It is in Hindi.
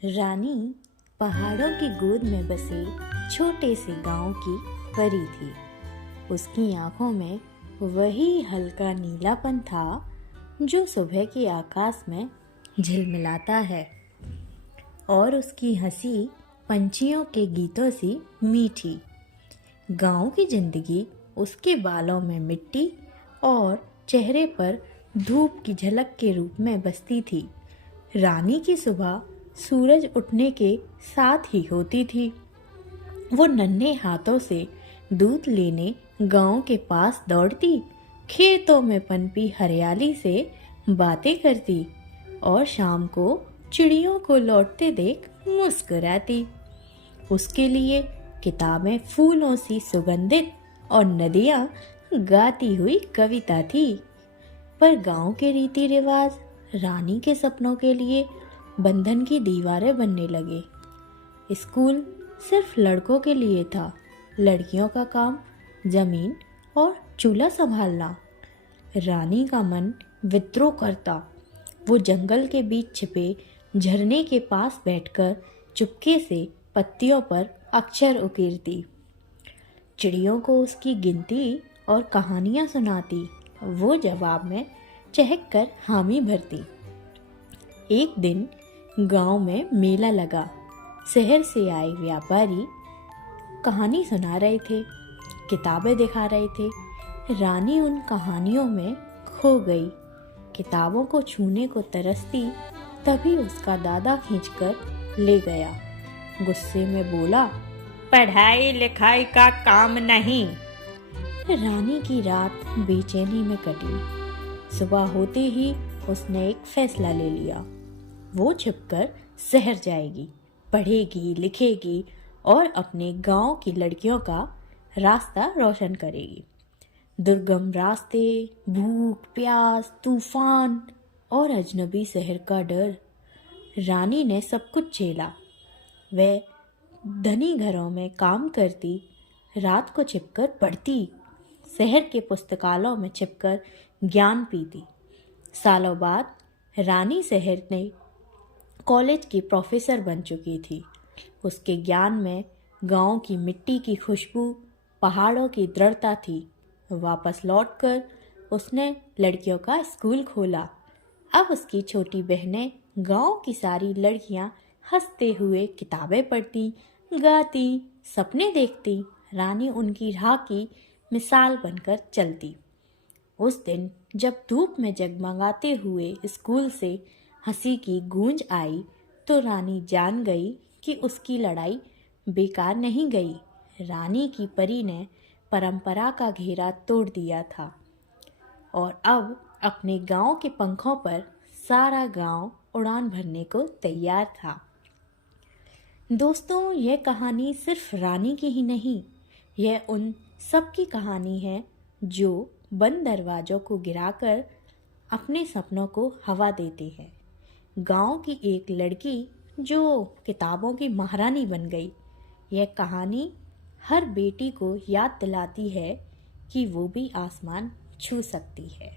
रानी पहाड़ों की गोद में बसे छोटे से गांव की परी थी। उसकी आंखों में वही हल्का नीलापन था जो सुबह के आकाश में झिलमिलाता है, और उसकी हंसी पंछियों के गीतों सी मीठी। गांव की जिंदगी उसके बालों में मिट्टी और चेहरे पर धूप की झलक के रूप में बसती थी। रानी की सुबह सूरज उठने के साथ ही होती थी। वो नन्हे हाथों से दूध लेने गांव के पास दौड़ती, खेतों में पनपी हरियाली से बातें करती और शाम को चिड़ियों को लौटते देख मुस्कुराती। उसके लिए किताबें फूलों सी सुगंधित और नदियाँ गाती हुई कविता थी। पर गांव के रीति रिवाज रानी के सपनों के लिए बंधन की दीवारें बनने लगे। स्कूल सिर्फ लड़कों के लिए था, लड़कियों का काम जमीन और चूल्हा संभालना। रानी का मन विद्रोह करता। वो जंगल के बीच छिपे झरने के पास बैठकर चुपके से पत्तियों पर अक्षर उकेरती, चिड़ियों को उसकी गिनती और कहानियां सुनाती। वो जवाब में चहक कर हामी भरती। एक दिन गांव में मेला लगा। शहर से आए व्यापारी कहानी सुना रहे थे, किताबें दिखा रहे थे। रानी उन कहानियों में खो गई, किताबों को छूने को तरसती। तभी उसका दादा खींचकर ले गया। गुस्से में बोला, पढ़ाई लिखाई का काम नहीं। रानी की रात बेचैनी में कटी। सुबह होते ही उसने एक फैसला ले लिया। वो छिपकर शहर जाएगी, पढ़ेगी, लिखेगी और अपने गांव की लड़कियों का रास्ता रोशन करेगी। दुर्गम रास्ते, भूख, प्यास, तूफान और अजनबी शहर का डर। रानी ने सब कुछ झेला। वह धनी घरों में काम करती, रात को छिपकर पढ़ती, शहर के पुस्तकालयों में छिपकर ज्ञान पीती। सालों बाद रानी शहर में कॉलेज की प्रोफेसर बन चुकी थी। उसके ज्ञान में गांव की मिट्टी की खुशबू, पहाड़ों की दृढ़ता थी। वापस लौटकर उसने लड़कियों का स्कूल खोला। अब उसकी छोटी बहनें गांव की सारी लड़कियां हंसते हुए किताबें पढ़ती, गाती, सपने देखती। रानी उनकी राह की मिसाल बनकर चलती। उस दिन जब धूप में जगमगाते हुए स्कूल से हंसी की गूंज आई, तो रानी जान गई कि उसकी लड़ाई बेकार नहीं गई। रानी की परी ने परंपरा का घेरा तोड़ दिया था और अब अपने गांव के पंखों पर सारा गांव उड़ान भरने को तैयार था। दोस्तों, यह कहानी सिर्फ रानी की ही नहीं, यह उन सब की कहानी है जो बंद दरवाजों को गिराकर अपने सपनों को हवा देते हैं। गांव की एक लड़की जो किताबों की महारानी बन गई। यह कहानी हर बेटी को याद दिलाती है कि वो भी आसमान छू सकती है।